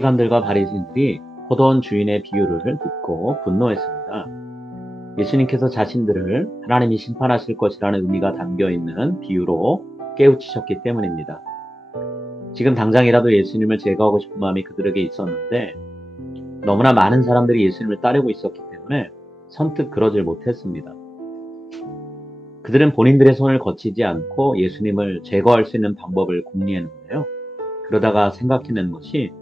사람들과 바리새인들이 포도원 주인의 비유를 듣고 분노했습니다. 예수님께서 자신들을 하나님이 심판하실 것이라는 의미가 담겨 있는 비유로 깨우치셨기 때문입니다. 지금 당장이라도 예수님을 제거하고 싶은 마음이 그들에게 있었는데 너무나 많은 사람들이 예수님을 따르고 있었기 때문에 선뜻 그러질 못했습니다. 그들은 본인들의 손을 거치지 않고 예수님을 제거할 수 있는 방법을 궁리했는데요. 그러다가 생각해낸 것이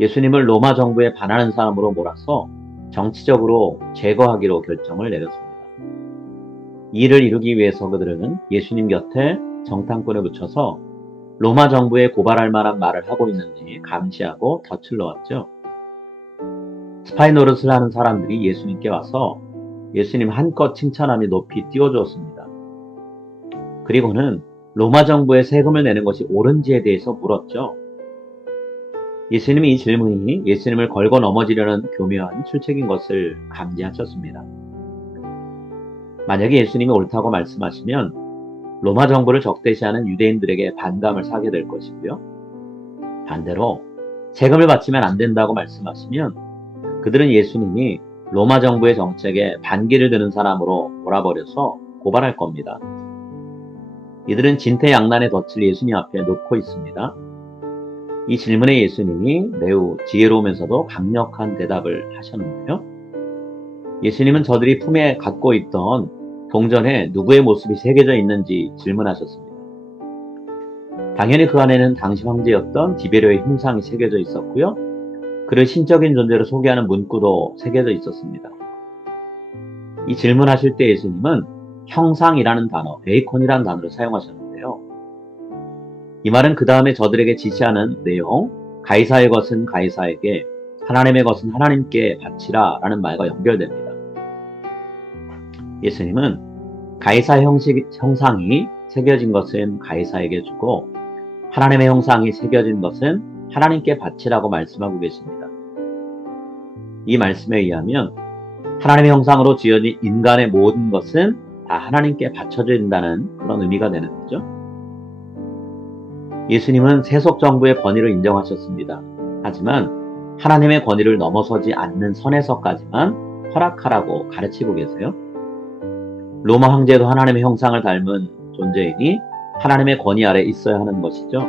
예수님을 로마 정부에 반하는 사람으로 몰아서 정치적으로 제거하기로 결정을 내렸습니다. 이 일을 이루기 위해서 그들은 예수님 곁에 정탐꾼을 붙여서 로마 정부에 고발할 만한 말을 하고 있는지 감시하고 덫을 놓았죠. 스파이 노릇을 하는 사람들이 예수님께 와서 예수님 한껏 칭찬하며 높이 띄워주었습니다. 그리고는 로마 정부에 세금을 내는 것이 옳은지에 대해서 물었죠. 예수님이 이 질문이 예수님을 걸고 넘어지려는 교묘한 출책인 것을 감지하셨습니다. 만약에 예수님이 옳다고 말씀하시면 로마 정부를 적대시하는 유대인들에게 반감을 사게 될 것이고요. 반대로 세금을 바치면 안 된다고 말씀하시면 그들은 예수님이 로마 정부의 정책에 반기를 드는 사람으로 몰아버려서 고발할 겁니다. 이들은 진퇴양난의 덫을 예수님 앞에 놓고 있습니다. 이 질문에 예수님이 매우 지혜로우면서도 강력한 대답을 하셨는데요. 예수님은 저들이 품에 갖고 있던 동전에 누구의 모습이 새겨져 있는지 질문하셨습니다. 당연히 그 안에는 당시 황제였던 디베료의 흉상이 새겨져 있었고요. 그를 신적인 존재로 소개하는 문구도 새겨져 있었습니다. 이 질문하실 때 예수님은 형상이라는 단어, 에이콘이라는 단어를 사용하셨는데요. 이 말은 그 다음에 저들에게 지시하는 내용, 가이사의 것은 가이사에게, 하나님의 것은 하나님께 바치라 라는 말과 연결됩니다. 예수님은 가이사 형상이 새겨진 것은 가이사에게 주고 하나님의 형상이 새겨진 것은 하나님께 바치라고 말씀하고 계십니다. 이 말씀에 의하면 하나님의 형상으로 지어진 인간의 모든 것은 다 하나님께 바쳐진다는 그런 의미가 되는 거죠. 예수님은 세속 정부의 권위를 인정하셨습니다. 하지만 하나님의 권위를 넘어서지 않는 선에서까지만 허락하라고 가르치고 계세요. 로마 황제도 하나님의 형상을 닮은 존재이니 하나님의 권위 아래 있어야 하는 것이죠.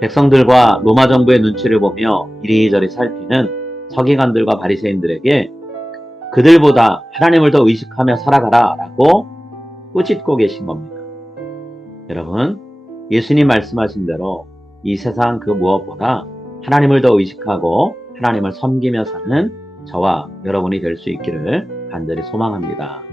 백성들과 로마 정부의 눈치를 보며 이리저리 살피는 서기관들과 바리새인들에게 그들보다 하나님을 더 의식하며 살아가라 라고 꾸짖고 계신 겁니다. 여러분, 예수님 말씀하신 대로 이 세상 그 무엇보다 하나님을 더 의식하고 하나님을 섬기며 사는 저와 여러분이 될 수 있기를 간절히 소망합니다.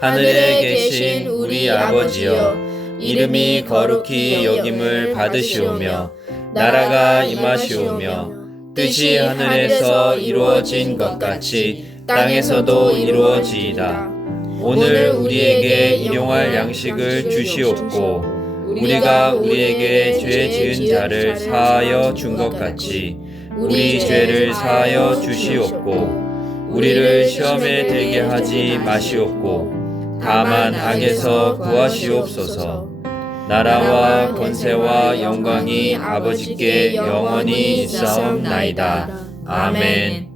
하늘에 계신 우리 아버지여, 이름이 거룩히 여김을 받으시오며 나라가 임하시오며 뜻이 하늘에서 이루어진 것 같이 땅에서도 이루어지이다. 오늘 우리에게 일용할 양식을 주시옵고 우리가 우리에게 죄 지은 자를 사하여 준 것 같이 우리 죄를 사하여 주시옵고 우리를 시험에 들게 하지 마시옵고 다만 악에서 구하시옵소서. 나라와 권세와 영광이 아버지께 영원히 있사옵나이다. 아멘.